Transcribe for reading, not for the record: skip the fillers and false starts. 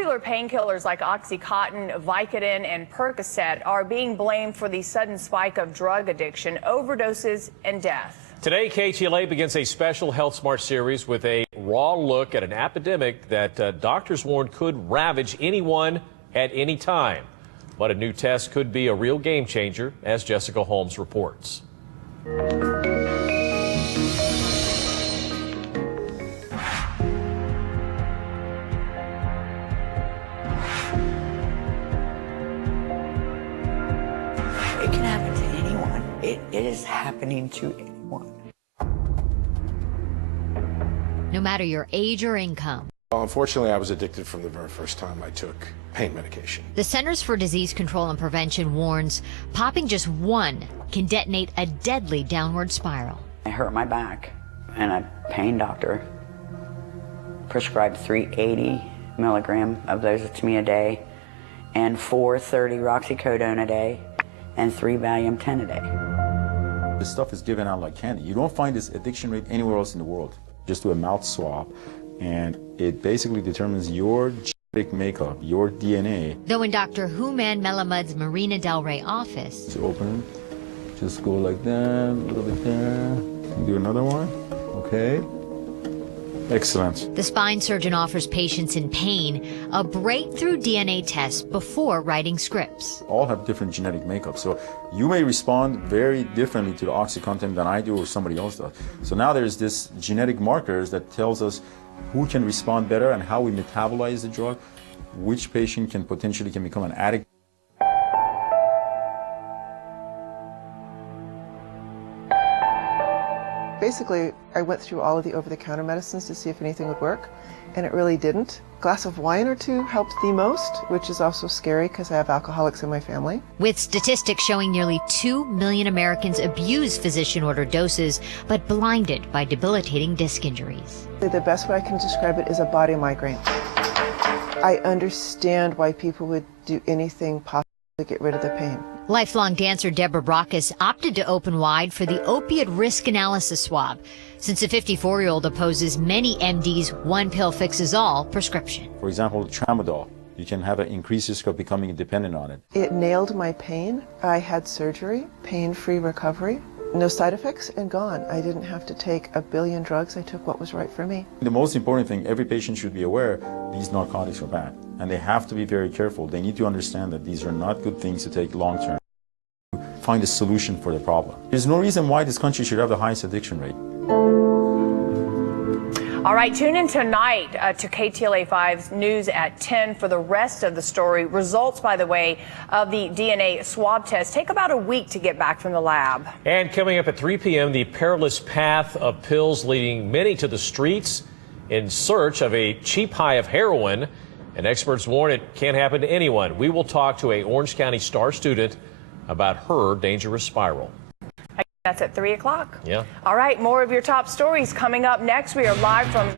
Popular painkillers like Oxycontin, Vicodin, and Percocet are being blamed for the sudden spike of drug addiction, overdoses, and death. Today, KTLA begins a special Health Smart series with a raw look at an epidemic that doctors warn could ravage anyone at any time. But a new test could be a real game changer, as Jessica Holmes reports. It can happen to anyone. It is happening to anyone. No matter your age or income. Well, unfortunately, I was addicted from the very first time I took pain medication. The Centers for Disease Control and Prevention warns popping just one can detonate a deadly downward spiral. I hurt my back, and a pain doctor prescribed 380 milligram of those to me a day, and 430 roxycodone a day, and 3 Valium 10 a day. This stuff is given out like candy. You don't find this addiction rate anywhere else in the world. Just do a mouth swab, and it basically determines your genetic makeup, your DNA. Though in Dr. Hooman Melamed's Marina Del Rey office, Just open, just go like that, a little bit there. Do another one, okay. Excellent. the spine surgeon offers patients in pain a breakthrough DNA test before writing scripts. All have different genetic makeup, so you may respond very differently to the OxyContin than I do or somebody else does. So now there's this genetic markers that tells us who can respond better and how we metabolize the drug, which patient can potentially become an addict. Basically, I went through all of the over-the-counter medicines to see if anything would work, and it really didn't. A glass of wine or two helped the most, which is also scary because I have alcoholics in my family. With statistics showing nearly 2 million Americans abuse physician-ordered doses, but blinded by debilitating disc injuries. The best way I can describe it is a body migraine. I understand why people would do anything possible to get rid of the pain. Lifelong dancer Deborah Brockus opted to open wide for the opiate risk analysis swab, since the 54-year-old opposes many MD's one-pill-fixes-all prescription. For example, tramadol. You can have an increased risk of becoming dependent on it. It nailed my pain. I had surgery, pain-free recovery, no side effects, and gone. I didn't have to take a billion drugs. I took what was right for me. The most important thing, every patient should be aware, these narcotics are bad. And they have to be very careful. They need to understand that these are not good things to take long-term. Find a solution for the problem. There's no reason why this country should have the highest addiction rate. All right, tune in tonight to KTLA 5's news at 10 for the rest of the story. Results, by the way, of the DNA swab test take about a week to get back from the lab. And coming up at 3 p.m., the perilous path of pills leading many to the streets in search of a cheap high of heroin. And experts warn it can't happen to anyone. We will talk to a Orange County star student about her dangerous spiral. That's at 3 o'clock. Yeah. All right, more of your top stories coming up next. We are live from